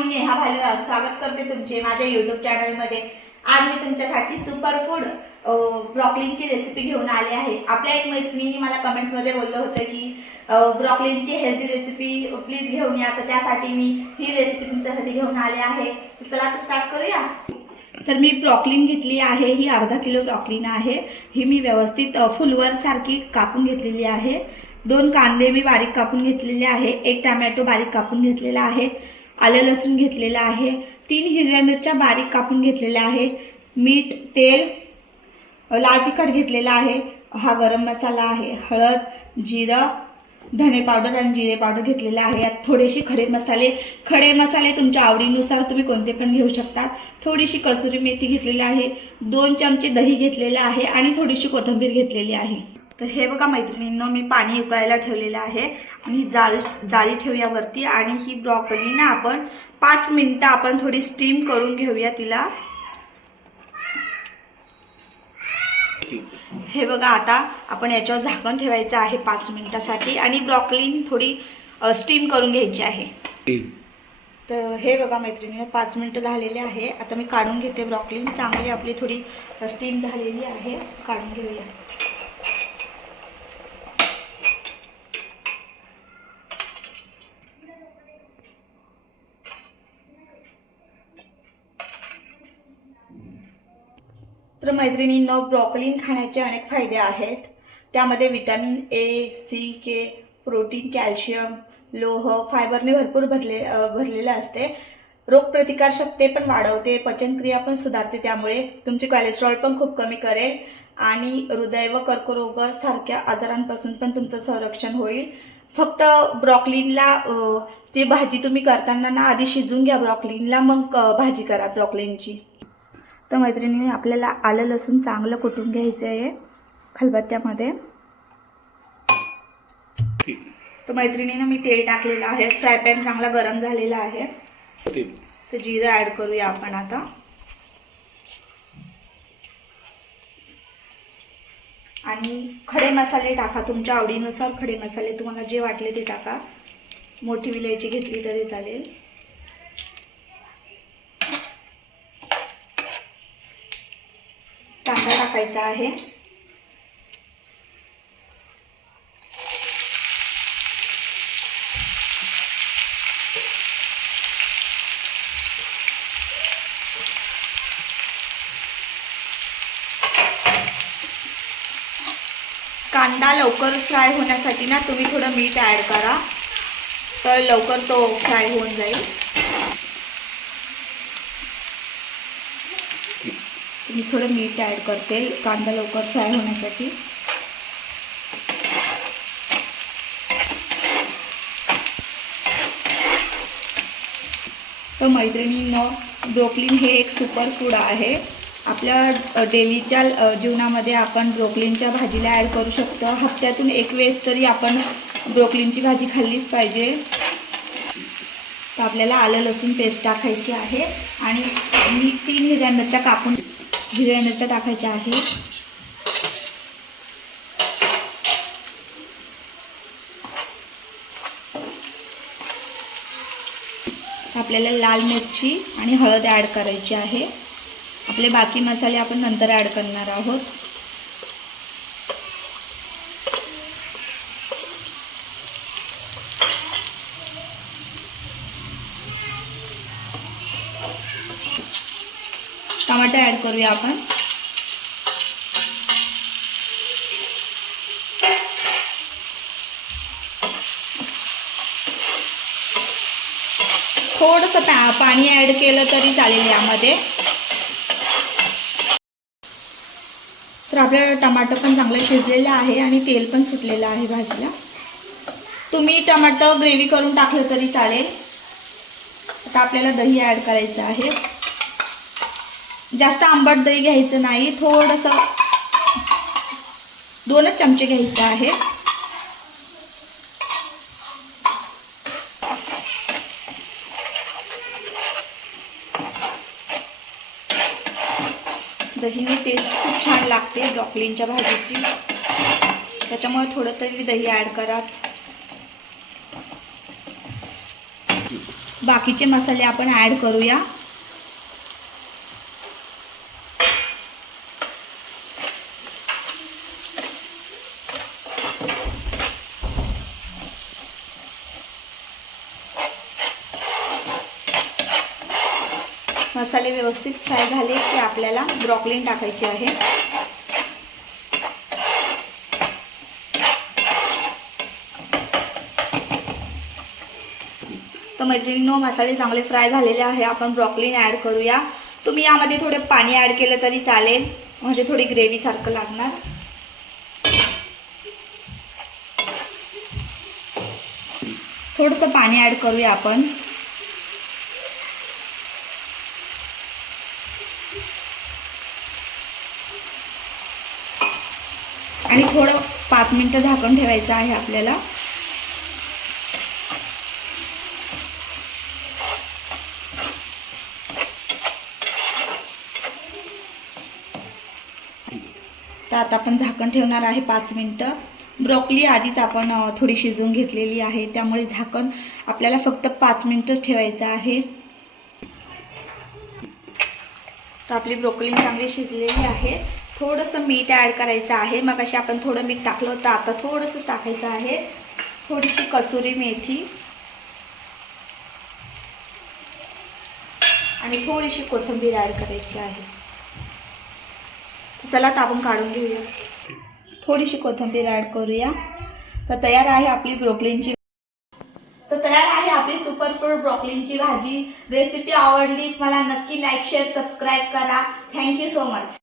मी नेहा भालेराव स्वागत करते तुमचे माझ्या YouTube चॅनलमध्ये। आज मी तुमच्यासाठी सुपर फूड ब्रोकोलीची रेसिपी घेऊन आले आहे। आपल्या एक मैत्रिणीने मला कमेंट्स मध्ये बोललं होतं की ब्रोकोलीची हेल्दी रेसिपी प्लीज घेऊन या, तर त्यासाठी मी ही रेसिपी तुमच्यासाठी घेऊन आले आहे। चला आता स्टार्ट करूया। तर मी ब्रोकोली घेतली आहे, ही अर्धा किलो ब्रोकोली आहे। ही मी व्यवस्थित फुलवर सारखी कापून घेतलेली आहे। 2 कांदे मी बारीक कापून घेतलेले आहे, 1 टोमॅटो बारीक कापून घेतलेला आहे, आले लसूण घेतलेला आहे, 3 हिरव्या मिरच्या बारीक कापून घेतलेल्या आहे, मीठ, तेल, लाल तिखट घेतलेला आहे, हा गरम मसाला आहे, हळद, जिरा, धने पावडर आणि जिरे पावडर घेतलेला आहे। यात थोडेसे खडे मसाले तुमच्या आवडीनुसार तुम्ही कोणते पण घेऊ शकता। थोडीशी कसुरी मेथी घेतलेली आहे, 2 चमचे दही घेतलेले आहे आणि थोडीशी कोथिंबीर घेतलेली आहे। तर हे बघा मैत्रिणींनो, मी पाणी उकळायला ठेवलेलं आहे आणि जाळी ठेवूया वरती आणि ही ब्रोकोली ना आपण 5 मिनिटं आपण थोडी स्टीम करून घेऊया तिला। हे बघा, आता आपण याच्यावर झाकण ठेवायचं आहे 5 मिनिटासाठी आणि ब्रोकोली थोडी स्टीम करून घ्यायची आहे। तर हे बघा मैत्रिणींनो, 5 मिनिटं झालेले आहे। आता मी काढून घेते ब्रोकोली, चांगली आपली थोडी स्टीम झालेली आहे, काढून घेऊया। तर मैत्रिणींनो, ब्रोकोली खाण्याचे अनेक फायदे आहेत। त्यामध्ये vitamin A, C, K, protein, calcium, लोह, फायबरने भरपूर भरलेले असते। रोगप्रतिकारशक्ती पण वाढवते, पचनक्रिया पण सुधारते, त्यामुळे तुमचे कोलेस्ट्रॉल पण खूप कमी करेल आणि हृदय व कर्करोग सारख्या आजारांपासून पण तुमचं संरक्षण होईल। फक्त ब्रोकोलीला ती भाजी तुम्ही करताना ना आधी शिजून घ्या ब्रोकोलीला, मग भाजी करा ब्रोकोलीची। तर मैत्रिणी, आपल्याला आलं लसूण चांगलं कुटून घ्यायचं आहे खलबत्त्यामध्ये। तर मैत्रिणीनं मी तेल टाकलेलं आहे, फ्राय पॅन चांगला गरम झालेला आहे। तर जिरं ऍड करूया आपण आता आणि खडे मसाले टाका, तुमच्या आवडीनुसार खडे मसाले तुम्हाला जे वाटले ते टाका। मोठी विलायची घेतली तरी चालेल। कांदा टाकायचा आहे, कांदा लवकर फ्राय होण्यासाठी ना तुम्ही थोडं मीठ ऍड करा, तर लवकर तो फ्राय होऊन जाईल। मी थोडं मीठ ऍड करते कांदा लवकर फ्राय होण्यासाठी। तर मैत्रिणींनो, ब्रोकोली हे एक सुपर फूड आहे। आपल्या डेलीच्या जीवनामध्ये आपण ब्रोकोलीच्या भाजीला ऍड करू शकतो। हप्त्यातून 1 वेळेस तरी आपण ब्रोकोलीची भाजी खाल्लीच पाहिजे। तर आपल्याला आलं लसूण पेस्ट टाकायची आहे आणि मी 3 हिरव्या मिरच्या कापून टाकायच्या आहे। आपल्याला लाल मिरची आणि हळद ऍड करायची आहे। आपले बाकी मसाले आपण नंतर ऍड करणार आहोत। टमाटर ऍड करूया आपण। थोडंसं पाणी ऍड केलं तरी चालेल यामध्ये। तर आपलं टमाटर पण चांगलं शिजलेलं आहे आणि तेल पण सुटलेलं आहे भाजीला। तुम्ही टमाटर ग्रेव्ही करून टाकलं तरी चालेल। आता आपल्याला दही ऍड करायचं आहे। जास्त आंबट दही घ्यायचं नाही, थोडंसं 2 चमचे घ्यायचं आहे। दहीने टेस्ट खूप छान लागते ब्रोकोलीच्या भाजीची, त्याच्यामुळे थोडं तरी दही ऍड कराच। बाकीचे मसाले आपण ॲड करूया. मसाले व्यवस्थित फ्राय झाले की आपल्याला ब्रॉकली टाकायची आहे. तर मैत्रिणींनो, मसाले चांगले फ्राय झालेले आहे. आपण ब्रॉकली ॲड करूया. तुम्ही यामध्ये थोडे पाणी ॲड केलं तरी चालेल, म्हणजे थोडी ग्रेव्ही सारखं लागणार. थोडंसं पाणी ॲड करूया आपण. आणि थोडं 5 मिनिटं झाकण ठेवायचं आहे आपल्याला. तर आता आपण झाकण ठेवणार आहे 5 मिनिटं. ब्रॉकली आधीच आपण थोडी शिजवून घेतलेली आहे, त्यामुळे झाकण आपल्याला फक्त 5 मिनिटच ठेवायचं आहे. तर आपली ब्रोकोली चांगली शिजलेली आहे. थोडंसं मीठ ॲड करायचं आहे. मग अशी आपण थोडं मीठ टाकलं होतं, आता थोडंसं टाकायचं आहे. थोडीशी कसुरी मेथी आणि थोडीशी कोथिंबीर ॲड करायची आहे. चला तर आपण काढून घेऊया. थोडीशी कोथिंबीर ॲड करूया. तर तयार आहे आपली ब्रोकोलीची. तर तयार आहे आपली सुपरफूड ब्रोकोलीची भाजी. रेसिपी आवडलीच मला नक्की लाईक शेअर सबस्क्राईब करा. Thank you so much.